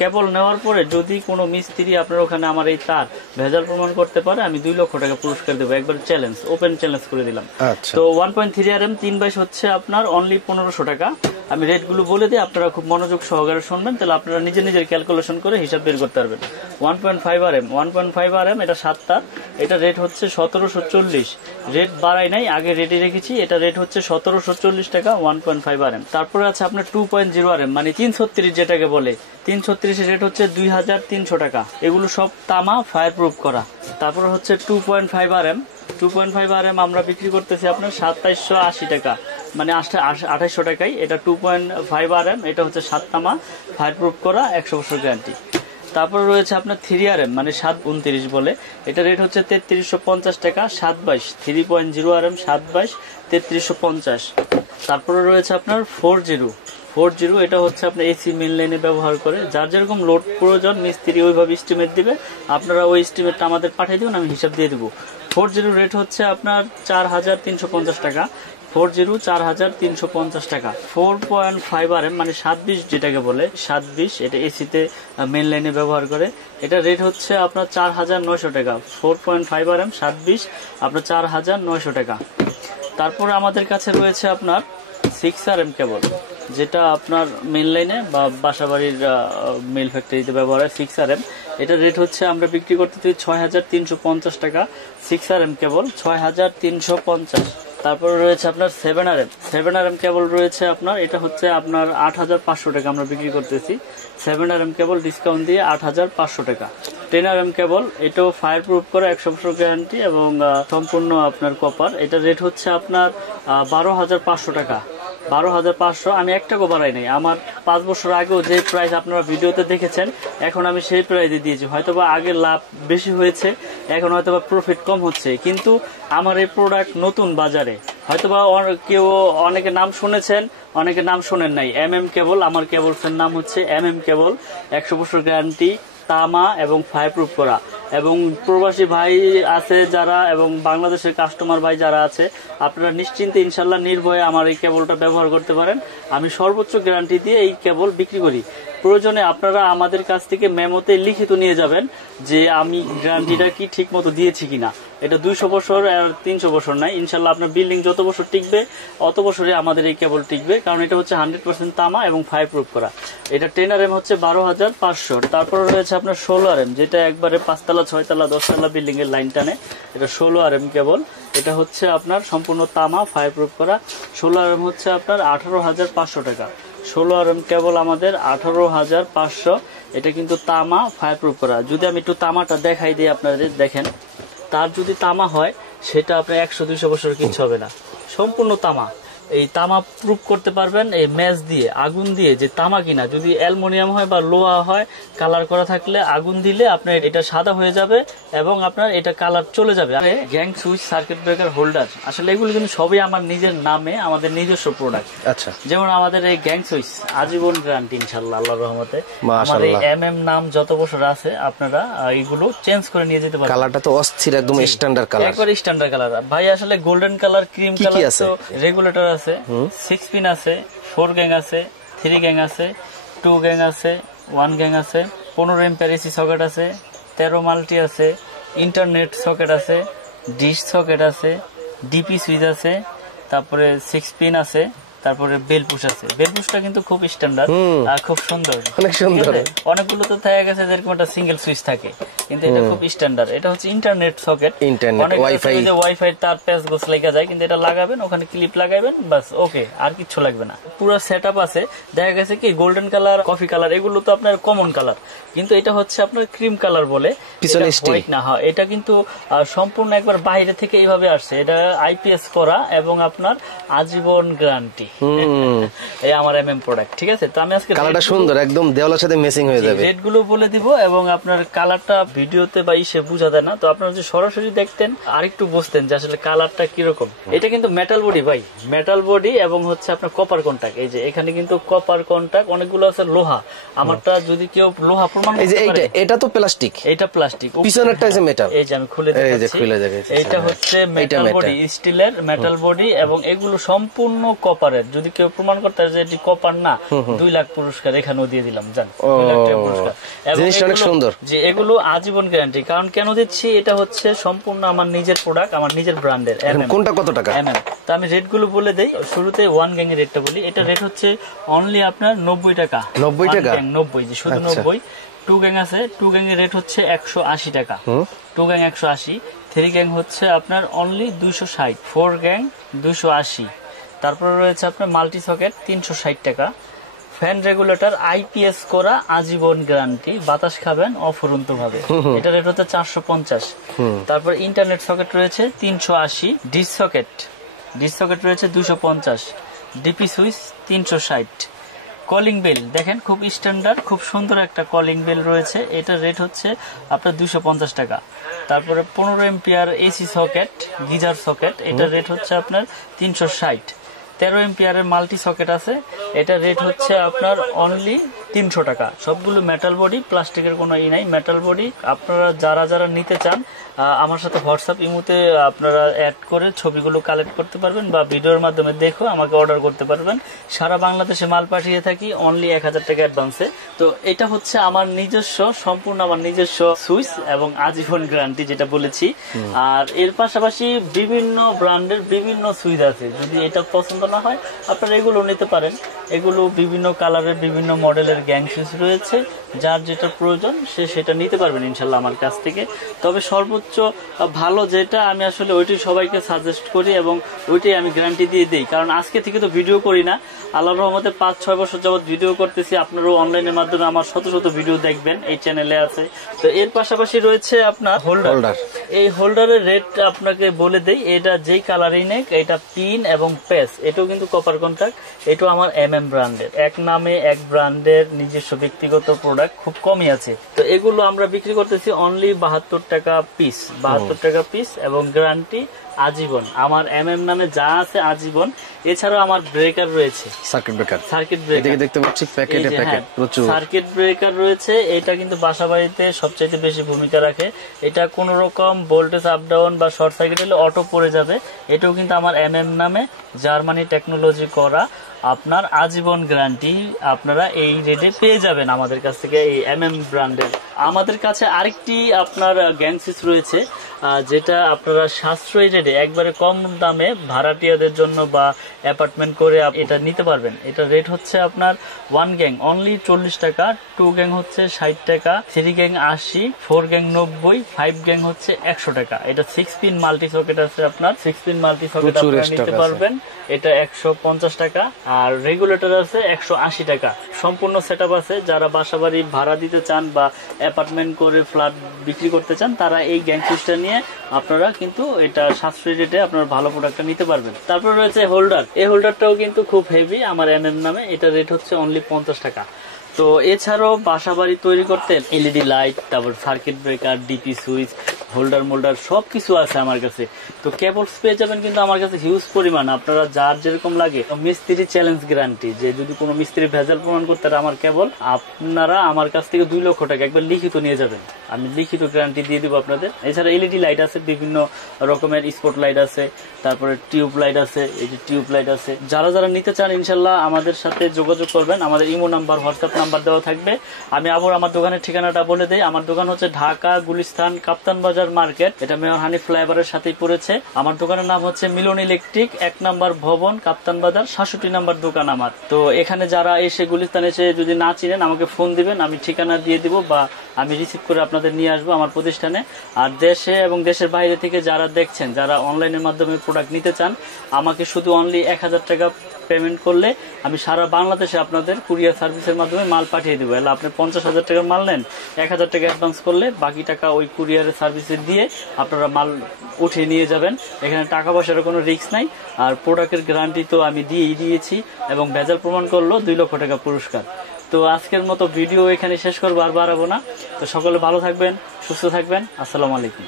কেবল নেওয়ার পরে যদি কোনো মিস্ত্রি আপনার ওখানে আমার এই তার ভেজাল প্রমাণ করতে পারে, আমি 2 লক্ষ টাকা পুরস্কার দেবো, একবার চ্যালেঞ্জ, ওপেন চ্যালেঞ্জ করে দিলাম। তো 1.3 RM 3/22 হচ্ছে আপনার অনলি 1500 টাকা। আমি রেটগুলো বলে দিই, আপনারা খুব মনোযোগ সহকারে শুনবেন, তাহলে আপনারা নিজের ক্যালকুলেশন করে হিসাব বের করতে পারবেন। 1.5 RM এটা 7 তার, এটা রেট হচ্ছে 1740, রেট বাড়াই নাই, আগে রেটে রেখেছি, এটা রেট হচ্ছে 1740 টাকা 1.5 RM। তারপরে আছে আপনার 2.0 RM মানে 336 যেটাকে বলে, 336 এর রেট হচ্ছে 2300 টাকা। এগুলো সব তামা, ফায়ার প্রুফ করা। তারপরে হচ্ছে 2.5 RM, 2.5 RM আমরা বিক্রি করতেছি আপনার 2780 টাকা মানে 2800 টাকায়। এটা 2.5 RM, এটা হচ্ছে 7 তামা, ফায়ার প্রুফ করা, 100 বছর গ্যারান্টি। তারপরে রয়েছে আপনার 3 RM মানে 729 বলে, এটা রেট হচ্ছে 3350 টাকা 7/22, 3.0 RM 7/22 3350। তারপরে রয়েছে আপনার 40, এটা হচ্ছে আপনার এসি মেইন লাইনে ব্যবহার করে, যার যেরকম লোড প্রয়োজন মিস্ত্রি ওইভাবে এস্টিমেট দিবে, আপনারা ওই এস্টিমেটটা আমাদের পাঠিয়ে দিবেন, আমি হিসাব দিয়ে দেবো। 40 রেট হচ্ছে আপনার 4350 টাকা, 40 4350 টাকা। 4.5 RM মানে 720 যেটাকে বলে, 720 এটা এসিতে মেইন লাইনে ব্যবহার করে, এটা রেট হচ্ছে আপনার 4900 টাকা। 4.5 RM 720 আপনার 4900 টাকা। তারপরে আমাদের কাছে রয়েছে আপনার 6 RM কেবল, যেটা আপনার মেইন লাইনে বা বাসাবাড়ির মেল ফ্যাক্টরিতে ব্যবহার হয়। 6 RM এটা রেট হচ্ছে আমরা বিক্রি করতেছি 6350 টাকা। 6 RM কেবল 6350। তারপরে রয়েছে আপনার 7 RM কেবল রয়েছে আপনার, এটা হচ্ছে আপনার 8500 টাকা আমরা বিক্রি করতেছি। 7 RM কেবল ডিসকাউন্ট দিয়ে 8500 টাকা। 10 RM কেবল, এটাও ফায়ার প্রুফ করে, 100 বছর গ্যারান্টি এবং সম্পূর্ণ আপনার কপার, এটা রেট হচ্ছে আপনার 12500 টাকা। 12500, আমি 1 টাকা বাড়াই নাই। আমার 5 বছর আগেও যে প্রাইস আপনারা ভিডিওতে দেখেছেন, এখন আমি সেই প্রাইসে দিয়েছি। হয়তোবা আগে লাভ বেশি হয়েছে, এখন হয়তোবা প্রফিট কম হচ্ছে, কিন্তু আমার এই প্রোডাক্ট নতুন বাজারে, হয়তোবা কেউ অনেকে নাম শুনেছেন, অনেকে নাম শোনেন নাই। কেবল, আমার কেবলসের নাম হচ্ছে কেবল, 100 বছর গ্যারান্টি, তামা এবং ফায়ার প্রুফ করা। এবং প্রবাসী ভাই আছে যারা এবং বাংলাদেশের কাস্টমার ভাই যারা আছে, আপনারা নিশ্চিন্তে ইনশাল্লাহ নির্ভয়ে আমার এই কেবলটা ব্যবহার করতে পারেন। আমি সর্বোচ্চ গ্যারান্টি দিয়ে এই কেবল বিক্রি করি। প্রয়োজনে আপনারা আমাদের কাছ থেকে মেমোতে লিখিত নিয়ে যাবেন যে আমি গ্যারান্টিটা কি ঠিক মতো দিয়েছি কিনা। এটা 200 বছর আর 300 বছর নাই, ইনশাল্লাহ আপনার বিল্ডিং যত বছর টিকবে অত বছরে আমাদের এই কেবল টিকবে, কারণ এটা হচ্ছে 100% তামা এবং ফায়ার প্রুফ করা। এটা 10 RM হচ্ছে 12500। তারপরে রয়েছে আপনার 16 RM, যেটা একবারে 5 তলা 6 তলা 10 তলা বিল্ডিং এর লাইন টানে, এটা 16 RM কেবল। এটা হচ্ছে আপনার সম্পূর্ণ তামা, ফায়ার প্রুফ করা। 16 RM হচ্ছে আপনার 18500 টাকা। 16 RM কেবল আমাদের 18500। এটা কিন্তু তামা, ফায়ার প্রুফ করা। যদি আমি একটু তামাটা দেখাই দিই আপনাদের, দেখেন, তার যদি তামা হয় সেটা আপনার 100-200 বছর কিচ্ছু হবে না, সম্পূর্ণ তামা। এই তামা প্রুফ করতে পারবেন এই ম্যাচ দিয়ে, আগুন দিয়ে, যে তামা কিনা। যদি অ্যালুমিনিয়াম হয় বা লোহা হয়, কালার করা থাকলে আগুন দিলে আপনার এটা সাদা হয়ে যাবে এবং আপনার এটা কালার চলে যাবে। Gang switch, circuit breaker, holder, আসলে এগুলো কিন্তু সবই আমার নিজের নামে, আমাদের নিজস্ব প্রোডাক্ট। আচ্ছা, যেমন আমাদের এই গ্যাং সুইচ আজীবন গ্যারান্টি ইনশাআল্লাহ, আল্লাহর রহমতে। আমার এই নাম যত বছর আছে, আপনারা এইগুলো চেঞ্জ করে নিয়ে যেতে পারবেন। কালারটা তো অস্থির, একদম স্ট্যান্ডার্ড কালার, একবার স্ট্যান্ডার্ড কালার ভাই। আসলে গোল্ডেন কালার, ক্রিম কালার, তো রেগুলেটর আছে, 6 পিন আছে, 4 গ্যাং আছে, 3 গ্যাং আছে, 2 গ্যাং আছে, 1 গ্যাং আছে, 15 এম্পিয়ার এসি সকেট আছে, 13 মাল্টি আছে, ইন্টারনেট সকেট আছে, ডিশ সকেট আছে, ডিপি সুইচ আছে, তারপরে 6 পিন আছে, তারপরে বেল পুশ আছে। বেল পুশটা কিন্তু খুব স্ট্যান্ডার্ড আর খুব সুন্দর, অনেক সুন্দর। অনেকগুলো তো দেখা গেছে যেরকম একটা সিঙ্গেল সুইচ থাকে, কিন্তু এটা খুব স্ট্যান্ডার্ড। এটা হচ্ছে ইন্টারনেট সকেট, অনেক ওয়াইফাই তার প্যাচ গোছ লেগে যায়, কিন্তু এটা লাগাবেন, ওখানে ক্লিপ লাগাবেন, বাস, ওকে, আর কিছু লাগবে না। পুরো সেটআপ আছে। দেখা গেছে কি গোল্ডেন কালার, কফি কালার, এগুলো তো আপনার কমন কালার, কিন্তু এটা হচ্ছে আপনার ক্রিম কালার বলে, হোয়াইট না। হ্যাঁ, এটা কিন্তু সম্পূর্ণ একবার বাইরে থেকে এইভাবে আসছে। এটা আইপিএস করা এবং আপনার আজীবন গ্যারান্টি। এই আমার প্রোডাক্ট, ঠিক আছে। তো আমি আজকে কালারটা সুন্দর, একদম দেওয়ালের সাথে ম্যাচিং হয়ে যাবে। রেটগুলো বলে দিব এবং আপনার কালারটা ভিডিওতে বা ইসে বোঝা যায় না, তো আপনারা যদি সরাসরি দেখতেন আরেকটু বুঝতেন যে আসলে কালারটা কিরকম। এটা কিন্তু মেটাল বডি ভাই, মেটাল বডি এবং হচ্ছে আপনার কপার কন্টাক্ট। এই যে এখানে কিন্তু কপার কন্টাক্ট, অনেকগুলো আছে লোহা। আমারটা যদি কেউ লোহা প্রমাণ করতে পারে, এটা তো প্লাস্টিক, এটা প্লাস্টিক, পিছনেরটা হচ্ছে মেটাল। এই যে আমি খুলে দেখাচ্ছি, এটা হচ্ছে মেটাল বডি, স্টিলের মেটাল বডি এবং এগুলো সম্পূর্ণ কপারের। যদি কেউ প্রমাণ করতে যে এটি কপার না, 2 লাখ পুরস্কার এখানেও দিয়ে দিলাম, জান 2 লাখ টাকা পুরস্কার। জিনিসটা অনেক সুন্দর। যে এগুলো আজীবন গ্যারান্টি। কারণ কেন দিচ্ছি, এটা হচ্ছে সম্পূর্ণ আমার নিজের প্রোডাক্ট, আমার নিজের ব্র্যান্ডের। কোনটা কত টাকা? তো আমি রেট গুলো বলে দেই। শুরুতে 1 গ্যাং এর রেটটা বলি। এটা রেট হচ্ছে অনলি আপনার 90 টাকা। 90 টাকা? 90, যে শুধু 90। 2 গ্যাং আছে, 2 গ্যাং এর রেট হচ্ছে 180 টাকা। 2 গ্যাং 180। 3 গ্যাং হচ্ছে আপনার অনলি 260। 4 গ্যাং 280। তারপরে রয়েছে আপনার মাল্টি সকেট 360 টাকা। ফ্যান রেগুলেটর আইপিএস করা, আজীবন গ্যারান্টি, বাতাস খাবেন অফুরন্ত ভাবে। এটা রেট হচ্ছে 450। তারপর ইন্টারনেট সকেট রয়েছে 380। ডিশ সকেট রয়েছে 250। DP switch 360। কলিং বেল দেখেন খুব স্ট্যান্ডার্ড, খুব সুন্দর একটা কলিং বেল রয়েছে। এটা রেট হচ্ছে আপনার 250 টাকা। তারপরে 15 ampere AC socket, geyser socket, এটা রেট হচ্ছে আপনার 360। 13 এম্পিয়ারের মাল্টি সকেট আছে, এটা রেট হচ্ছে আপনার অনলি 300 টাকা। সবগুলো মেটাল বডি, প্লাস্টিকের কোনো নাই, মেটাল বডি। আপনারা যারা নিতে চান আমার সাথে হোয়াটসঅ্যাপ ইমোতে আপনারা অ্যাড করে ছবিগুলো কালেক্ট করতে পারবেন, বা ভিডিওর মাধ্যমে দেখো আমাকে অর্ডার করতে পারবেন। সারা বাংলাদেশে মাল পাঠিয়ে থাকি অনলি 1000 টাকা অ্যাডভান্সে। তো এটা হচ্ছে আমার নিজস্ব, সম্পূর্ণ আমার নিজস্ব সুইচ এবং আজীবন গ্যারান্টি যেটা বলেছি। আর এর পাশাপাশি বিভিন্ন ব্র্যান্ডের বিভিন্ন সুইচ আছে। যদি এটা পছন্দ না হয় আপনারা এগুলো নিতে পারেন। এগুলো বিভিন্ন কালারের, বিভিন্ন মডেলের গ্যাং সুইচ রয়েছে। যার যেটা প্রয়োজন সে সেটা নিতে পারবেন ইনশাল্লাহ আমার কাছ থেকে। তবে সর্বোচ্চ ভালো যেটা আমি আসলে ওইটাই সবাইকে সাজেস্ট করি এবং ওইটাই আমি গ্যারান্টি দিয়ে দিই। কারণ আজকে থেকে তো ভিডিও করি না, আল্লাহর রহমতে 5-6 বছর যাবত ভিডিও করতেছি। আপনারাও অনলাইনের মাধ্যমে আমার শত শত ভিডিও দেখবেন, এই চ্যানেলে আছে। তো এর পাশাপাশি রয়েছে আপনার হোল্ডার। এই হোল্ডারের রেট আপনাকে বলে দেই। এটা যেই কালারই নেক, এটা পিন এবং পেস, এটাও কিন্তু কপার কন্টাক্ট। এটাও আমার ব্র্যান্ডের, এক নামে এক ব্র্যান্ডের নিজস্ব ব্যক্তিগত প্রোডাক্ট, খুব কমই আছে। তো এগুলো আমরা বিক্রি করতেছি অনলি 72 টাকা পিস। 72 টাকা পিস এবং গ্যারান্টি আজীবন। আমার নামে যা আছে আজীবন। এছাড়াও আমার ব্রেকার রয়েছে, সার্কিট ব্রেকার দেখতে পাচ্ছি, প্যাকেটে প্যাকেট প্রচুর সার্কিট ব্রেকার রয়েছে। এটা কিন্তু বাসাবাড়িতে সবচেয়ে বেশি ভূমিকা রাখে। এটা কোন রকম ভোল্টেজ আপ ডাউন বা শর্ট সার্কিট হলে অটো পড়ে যাবে। এটাও কিন্তু আমার নামে জার্মানি টেকনোলজি করা, আপনার আজীবন গ্যারান্টি আপনারা এই রেটে পেয়ে যাবেন আমাদের কাছ থেকে, এই ব্র্যান্ডের। আমাদের কাছে আরেকটি আপনার গ্যাং সুইচ রয়েছে, যেটা আপনারা সাশ্রয়ী রেটে একবারে কম দামে ভাড়াটিয়াদের জন্য বা অ্যাপার্টমেন্ট করে এটা নিতে পারবেন। এটা রেট হচ্ছে আপনার 1 গ্যাং অনলি 40 টাকা, 2 গ্যাং হচ্ছে 60 টাকা, 3 গ্যাং 80, 4 গ্যাং 90, 5 গ্যাং হচ্ছে 100 টাকা। এটা 6 পিন মাল্টি সকেট আছে, আপনার 6 পিন মাল্টি সকেট আপনারা নিতে পারবেন। এটা 150 টাকা। আর রেগুলেটর আছে 180 টাকা। সম্পূর্ণ সেটআপ আছে। যারা বাসাবাড়ি ভাড়া দিতে চান বা অ্যাপার্টমেন্ট করে ফ্ল্যাট বিক্রি করতে চান, তারা এই গ্যাং সুইচটা নিয়ে আপনারা কিন্তু এটা সাশ্রয়ী রেটে আপনারা ভালো প্রোডাক্টটা নিতে পারবেন। তারপর রয়েছে হোল্ডার। এই হোল্ডারটাও কিন্তু খুব হেভি, আমার নামে। এটা রেট হচ্ছে অনলি 50 টাকা। তো এছাড়াও বাসাবাড়ি তৈরি করতে এলইডি লাইট, তারপর circuit breaker, DP switch, holder moulder সবকিছু আছে আমার কাছে। তো কেবলস পেয়ে যাবেন কিন্তু আমার কাছে হিউজ পরিমাণ, আপনারা যার যেরকম লাগে। মিস্ত্রি চ্যালেঞ্জ গ্যারান্টি, যে যদি কোনো মিস্ত্রি ভেজাল প্রমাণ করতে আমার কেবল, আপনারা আমার কাছ থেকে 2 লক্ষ টাকা একবার লিখিত নিয়ে যাবেন, আমি লিখিত গ্যারান্টি দিয়ে দিব আপনাদের। এছাড়া এলইডি লাইট আছে, বিভিন্ন রকমের স্পট লাইট আছে, তারপরে টিউব লাইট আছে, এই যে টিউব লাইট আছে। যারা নিতে চান ইনশাল্লাহ আমাদের সাথে যোগাযোগ করবেন। আমাদের ইমো নাম্বার, হোয়াটসঅ্যাপ নাম্বার দেওয়া থাকবে। আমি আবার আমার দোকানের ঠিকানাটা বলে দেই। আমার দোকান হচ্ছে ঢাকা গুলিস্তান কাপ্তান বাজার মার্কেট, এটা মেয়র হানিফ ফ্লাইওভারের সাথেই পড়েছে। আমার দোকানের নাম হচ্ছে মিলন ইলেকট্রিক, 1 নম্বর ভবন, কাপ্তান বাজার, 67 নম্বর দোকান আমার। তো এখানে যারা এসে গুলিস্তান এসে যদি না চিনেন আমাকে ফোন দিবেন, আমি ঠিকানা দিয়ে দিব বা আমি রিসিভ করে আপনাদের নিয়ে আসবো আমার প্রতিষ্ঠানে। আর দেশে এবং দেশের বাইরে থেকে যারা দেখছেন, যারা অনলাইনের মাধ্যমে প্রোডাক্ট নিতে চান, আমাকে শুধু অনলি 1000 টাকা পেমেন্ট করলে আমি সারা বাংলাদেশে আপনাদের কুরিয়ার সার্ভিসের মাধ্যমে মাল পাঠিয়ে দেবো। এলা আপনি 50,000 টাকার মাল নেন, 1000 টাকা অ্যাডভান্স করলে বাকি টাকা ওই কুরিয়ারের সার্ভিসে দিয়ে আপনারা মাল উঠিয়ে নিয়ে যাবেন। এখানে টাকা পয়সার কোনো রিস্ক নাই। আর প্রোডাক্টের গ্যারান্টি তো আমি দিয়েছি এবং ভেজাল প্রমাণ করলো 2 লক্ষ টাকা পুরস্কার। তো আজকের মতো ভিডিও এখানে শেষ করবো, আর বাড়াবো না। তো সকলে ভালো থাকবেন, সুস্থ থাকবেন। আসসালামু আলাইকুম।